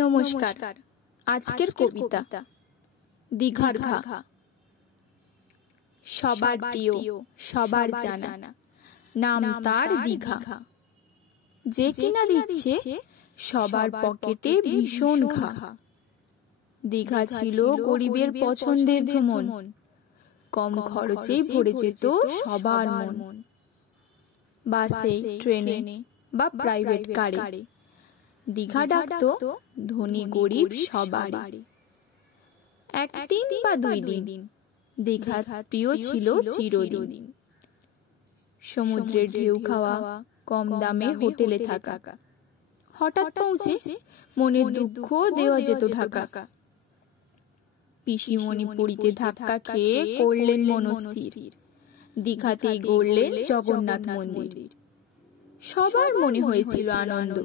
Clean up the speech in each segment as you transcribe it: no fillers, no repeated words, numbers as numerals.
নমস্কার। আজকের কবিতা দীঘার ঘা। সবার প্রিয়, সবার জানা, নাম তার দীঘা। যে কিনা দিচ্ছে সবার পকেটে ভীষণ ঘা। দীঘা ছিল গরিবের পছন্দের ভ্রমণ, কম খরচে ভরে যেত সবার মন। বাসে, ট্রেনে বা প্রাইভেট কারে দীঘা ডাকতো ধনী গরিব সবারই। একদিন বা দুই দিন দীঘার প্রিয় ছিল চিরদিন। সমুদ্রের ঢেউ খাওয়া, কম দামে হোটেলে থাকা, হঠাৎ পৌঁছে মনের দুঃখ দেওয়া যেত ঢাকা। পিসিমণি পুরীতে ধাক্কা খেয়ে করলেন মনস্থির, দীঘাতেই গড়লেন জগন্নাথ মন্দির। সবার মনে হয়েছিল আনন্দ,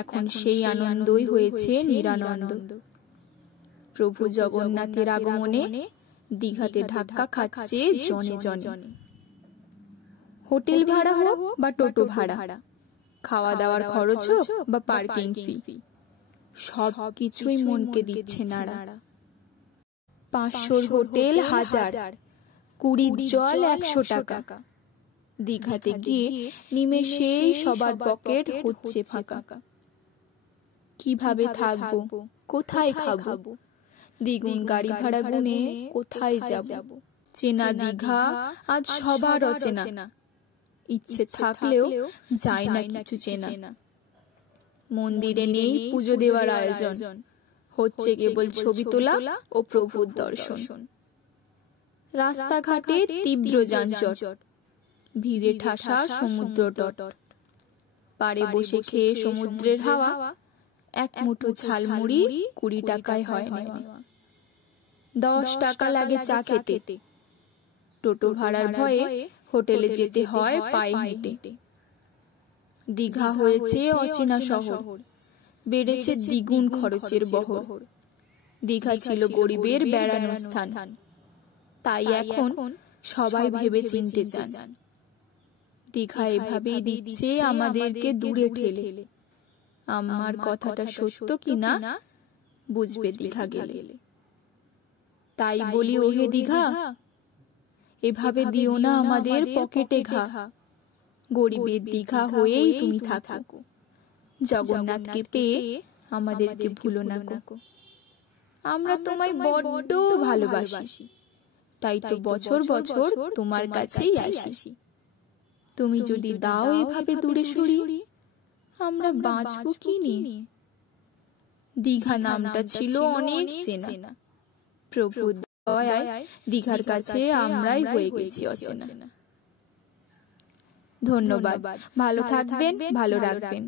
এখন সেই আনন্দই হয়েছে নিরানন্দ। প্রভু জগন্নাথের আগমনে দীঘাতে ধাক্কা খাচ্ছে জনে জনে। হোটেল ভাড়া হোক বা টোটো ভাড়া, খাওয়া দাওয়ার খরচ হোক বা পার্কিং ফি, সব কিছুই মনকে দিচ্ছে নাড়া। 500 হোটেল 1000, 20 জল 100 টাকা। দীঘাতে গিয়ে নিমেষেই সবার পকেট হচ্ছে ফাঁকা। কিভাবে থাকবো, কোথায় খাবো, দ্বিগুণ গাড়ি ভাড়া গুনে কোথায় যাব। চেনা দীঘা আজ সবার অচেনা, ইচ্ছে থাকলেও যায় না কিছু চেনা। মন্দিরে নেই পুজো দেওয়ার আয়োজন, হচ্ছে কেবল ছবি তোলা ও প্রভুর দর্শন। রাস্তাঘাটে তীব্র যানজট, ভিড়ে ঠাসা সমুদ্র তট। পাড়ে বসে খেয়ে সমুদ্রের হাওয়া, এক মুঠো ঝালমুড়ি 20 টাকায় হয় নেওয়া। 10 টাকা লাগে চা খেতে, টোটো ভাড়ার ভয়ে হোটেলে যেতে হয় পায়ে হেঁটে। দীঘা হয়েছে অচেনা শহর, বেড়েছে দ্বিগুণ খরচের বহর। দীঘা ছিল গরিবের বেড়ানোর স্থান, তাই এখন সবাই ভেবে চিনতে চান। দীঘা এভাবেই দিচ্ছে আমাদেরকে দূরে ঠেলে। আমার কথাটা সত্য কিনা বুঝবে দীঘা গেলে। তাই বলি ওহে দীঘা, এভাবে দিও না আমাদের পকেটে ঘা। গরিবের দীঘা হয়েই তুমি থাকো, জগন্নাথকে পেয়ে আমাদেরকে ভুলো না গো। আমরা তোমায় বড্ড ভালোবাসি, তাই তো বছর বছর তোমার কাছেই আসি। তুমি যদি দাও এভাবে দূরে সরিয়ে, আমরা বাঁচবো কি নিয়ে। দীঘা নামটা ছিল অনেক চেনা, প্রভু দয়ায় দীঘার কাছে আমরাই হয়ে গেছি অচেনা। ধন্যবাদ। ভালো থাকবেন, ভালো রাখবেন।